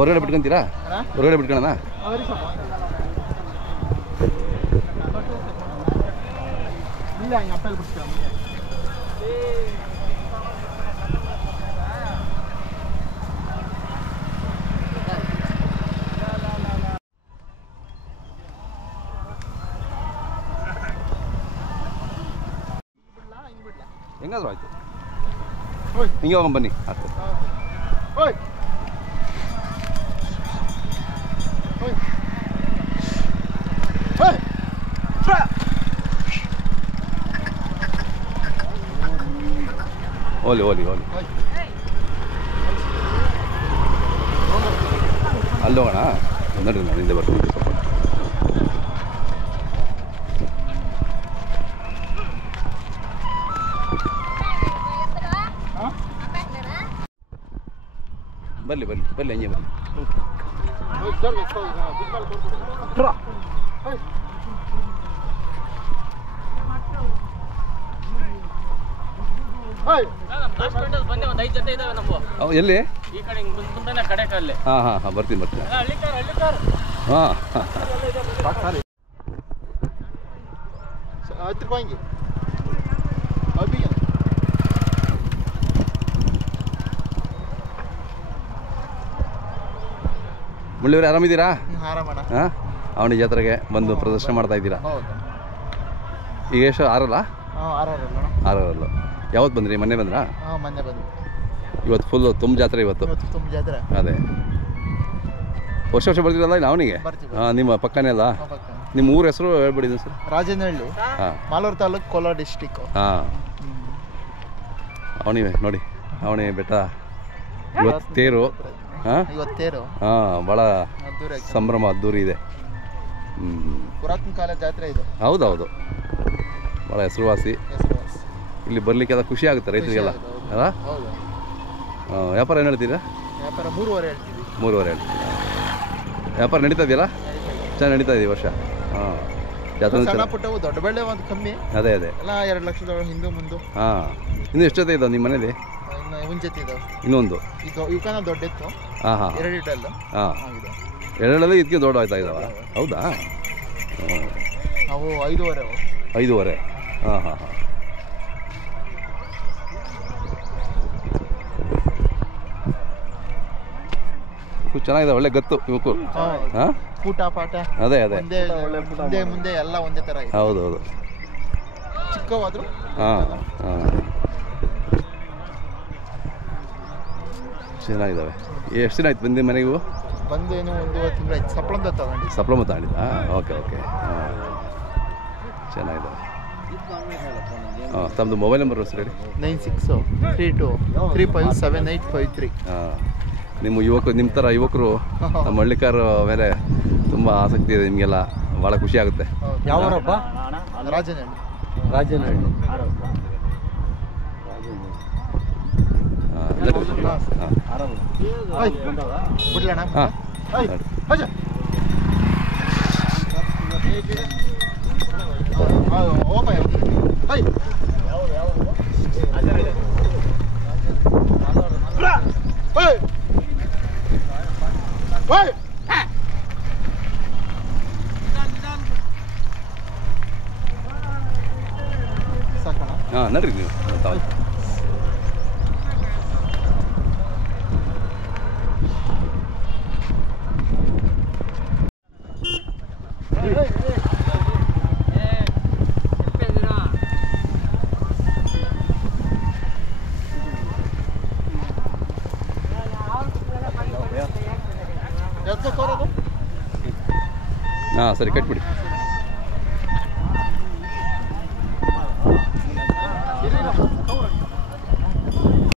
ಹೊರಗಡೆ ಬಿಟ್ಕೊಂತೀರಾ? ಹೊರಗಡೆ ಬಿಟ್ಕೊಳ್ಳೋಣ? ಹೆಂಗಾದ್ರೂ ಆಯ್ತು, ಹಿಂಗೆ ಹೋಗೋಣ ಬನ್ನಿ. ಓಲಿ ಓಲಿ ಓಲಿ ಅಲ್ಲಿ ಹೋಗೋಣ. ನೋಡ್ರಿ ನಾನು ಹಿಂದೆ ಬರ್ತೀನಿ. ಬರ್ಲಿ ಬರ್ಲಿ ಬರ್ಲಿ ಹಂಗೆ ಬರ್ಲಿ. ಎಲ್ಲಿ? ಹಾಂ ಹಾಂ ಹಾಂ ಬರ್ತೀನಿ ಬರ್ತೀನಿ. ಹಾಂ ಮುಳ್ಳಿಯವ್ರು ಆರಾಮಿದ್ದೀರಾ? ಹಾಂ, ಅವನಿ ಜಾತ್ರೆಗೆ ಬಂದು ಪ್ರದರ್ಶನ ಮಾಡ್ತಾ ಇದ್ದೀರಾ? ಈಗ ಎಷ್ಟು? ಆರಲ್ಲ? ಆರಲ್ಲ. ಯಾವತ್ತು ಬಂದ್ರಿ? ಮೊನ್ನೆ ಬಂದ್ರಾ? ಇವತ್ತು ಫುಲ್ ತುಂಬ ಜಾತ್ರೆ. ಇವತ್ತು ಅದೇ ವರ್ಷ ವರ್ಷ ಬರ್ತೀರಲ್ಲ ಇಲ್ಲ ಅವನಿಗೆ? ಹಾಂ, ನಿಮ್ಮ ಪಕ್ಕನೇ ಅಲ್ಲ? ನಿಮ್ಮ ಊರ ಹೆಸರು ಹೇಳ್ಬಿಡಿ ಸರ್. ರಾಜನಹಳ್ಳಿ, ಹಾಂ, ಮಾಲೂರು ತಾಲೂಕು, ಕೋಲಾರ ಡಿಸ್ಟಿಕ್. ಹಾಂ, ಅವನಿವೆ ನೋಡಿ. ಅವನಿ ಬೆಟ್ಟ ಇವತ್ತು ತೇರು. ಹಾಂ, ಇವತ್ತೇರು. ಹಾಂ, ಭಾಳ ಸಂಭ್ರಮ, ಅದ್ದೂರಿ ಇದೆ. ಪುರಾತನ ಕಾಲ ಜಾತ್ರೆ ಇದು. ಹೌದೌದು, ಭಾಳ ಹೆಸರುವಾಸಿ. ಇಲ್ಲಿ ಬರಲಿಕ್ಕೆ ಎಲ್ಲ ಖುಷಿ ಆಗುತ್ತೆ ರೈತರಿಗೆಲ್ಲ ಅಲ್ಲ? ವ್ಯಾಪಾರ ಏನು ಹೇಳ್ತೀರಾ? ವ್ಯಾಪಾರ 3.5 ಹೇಳ್ತೀವಿ. 3.5 ಹೇಳ್ತೀವಿ. ವ್ಯಾಪಾರ ನಡೀತಾ ಇದೆಯಲ್ಲ? ಚೆನ್ನಾಗಿ ನಡೀತಾ ಇದೆ ಈ ವರ್ಷ. ಹಾಂ, ಜಾತ್ರೆ ಸಣ್ಣ ಪುಟ್ಟವು, ದೊಡ್ಡ ಬೆಳೆ ಒಂದು ಕಮ್ಮಿ. ಅದೇ ಅದೇ ಎಲ್ಲ 2 ಲಕ್ಷದ ಹಿಂದೆ ಮುಂದೆ. ಹಾಂ, ಇನ್ನು ಎಷ್ಟು ಜೊತೆ ಇದ್ದಾವೆ ನಿಮ್ಮ ಮನೇಲಿ? ಒಂದು ಜೊತೆ ಇದಾವೆ. ಇನ್ನೊಂದು ಇವಕ್ಕನ ದೊಡ್ಡ ಇತ್ತು. ಹಾಂ ಹಾಂ, 2 ಇಡಲ್ಲ. ಹಾಂ, 2 ಇದಕ್ಕೆ ದೊಡ್ಡ ಆಯ್ತಾ ಇದ್ದಾವ? ಹೌದಾ? ಅವು 5.5. 5.5. ಹಾಂ ಹಾಂ ಹಾಂ. ಚೆನ್ನಾಗಿದೆ, ಒಳ್ಳೆ ಗತ್ತು ಇವಕ್ಕೂ. ಹಾಂ, ಕೂಟ ಪಾಠ ಅದೇ ಅದೇ ಮುಂದೆ ಮುಂದೆ ಎಲ್ಲ ಒಂದೇ ಥರ ಇದೆ. ಹೌದು ಹೌದು, ಚಿಕ್ಕವಾದ್ರು. ಹಾಂ ಹಾಂ, ಚೆನ್ನಾಗಿದ್ದಾವೆ. ಎಷ್ಟು ದಿನ ಆಯ್ತು ಬಂದು ಮನೆಗೂ? ಬಂದು ಏನು 1 ತಿಂಗಳು ಆಯ್ತು. ಸಪ್ಲಮ್ಮ ತಗೊಂಡು. ಸಪ್ಲಮ್ಮ ತಗೊಂಡಿದ್ದಾ? Okay okay. ಹಾಂ, ಚೆನ್ನಾಗಿದ್ದಾವೆ. ಹಾಂ, ತಮ್ಮದು ಮೊಬೈಲ್ ನಂಬರ್ ಸರ್ ಹೇಳಿ. 9632357853. ಹಾಂ, ನಿಮ್ಮ ನಿಮ್ಮ ಥರ ಯುವಕರು ನಮ್ಮ ಹಳ್ಳಿಕಾರ ಮೇಲೆ ತುಂಬ ಆಸಕ್ತಿ ಇದೆ ನಿಮಗೆಲ್ಲ, ಭಾಳ ಖುಷಿ ಆಗುತ್ತೆ. ಯಾವರಪ್ಪ? ರಾಜನಹಳ್ಳಿ. ರಾಜನಹಳ್ಳಿ. ಬಿಡ್ಲಣ್ಣ? ಹಾಂ, ಹಾಂ, ನಡ್ರಿ ನೀವು. ಹಾಂ, ಸರಿ, ಕಟ್ಬಿಡಿ.